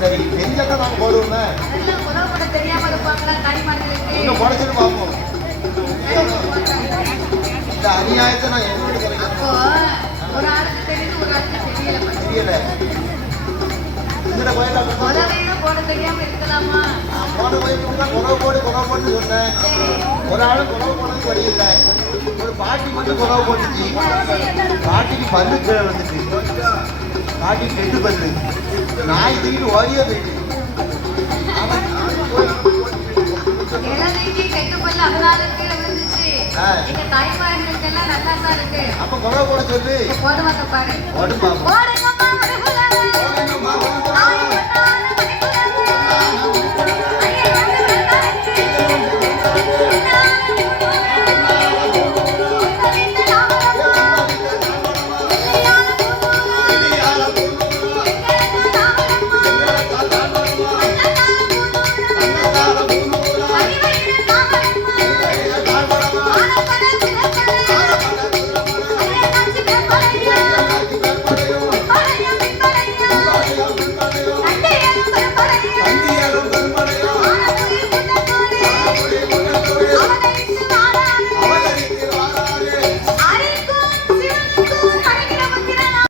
சரி தெரிஞ்சதான் நாங்க போடுவோமே குறைச்சிட்டு பார்ப்போம். இந்த அநியாயத்தை நான் எப்படி தெரியல போன கோயிலுக்கு தான் குறவு போட்டு சொன்னேன். ஒரு ஆளு குறவு போனதுக்கு வழி இல்லை. ஒரு பாட்டி மட்டும் குறவு போட்டுச்சு. பாட்டிக்கு பல்லு கீழே வந்துச்சு. பாட்டி கெட்டு பல்லு நாய் தூக்கிட்டு ஓடியே போயிட்டு அப்ப குறவு போட சொல்லு.